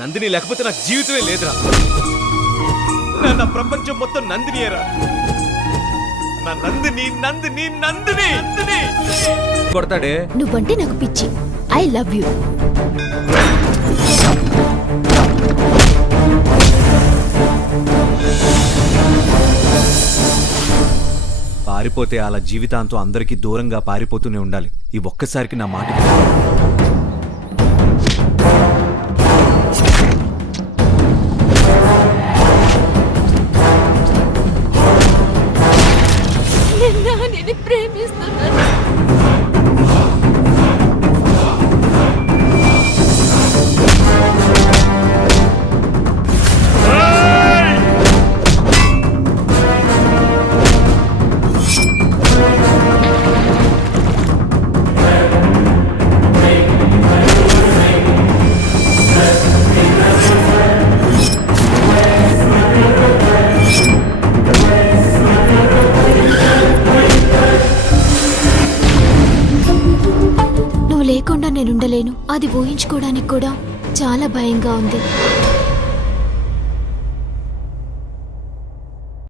నందిని లేకపోతే నాకు జీవితమే లేదురా. నా ప్రపంచం మొత్తం నందినియేరా. నా నందిని నందిని నందిని నందిని కొడతాడే. నువ్వంటే నాకు పిచ్చి. I love you. పారిపోతే అలా జీవితాంతం అందరికీ దూరంగా పారిపోతూనే ఉండాలి. ఈ ఒక్కసారికి నా మాట నేను ప్రేమిస్తున్నాను. లేకుండా నేనుండలేను. అది ఊహించుకోవడానికి కూడా చాలా భయంగా ఉంది.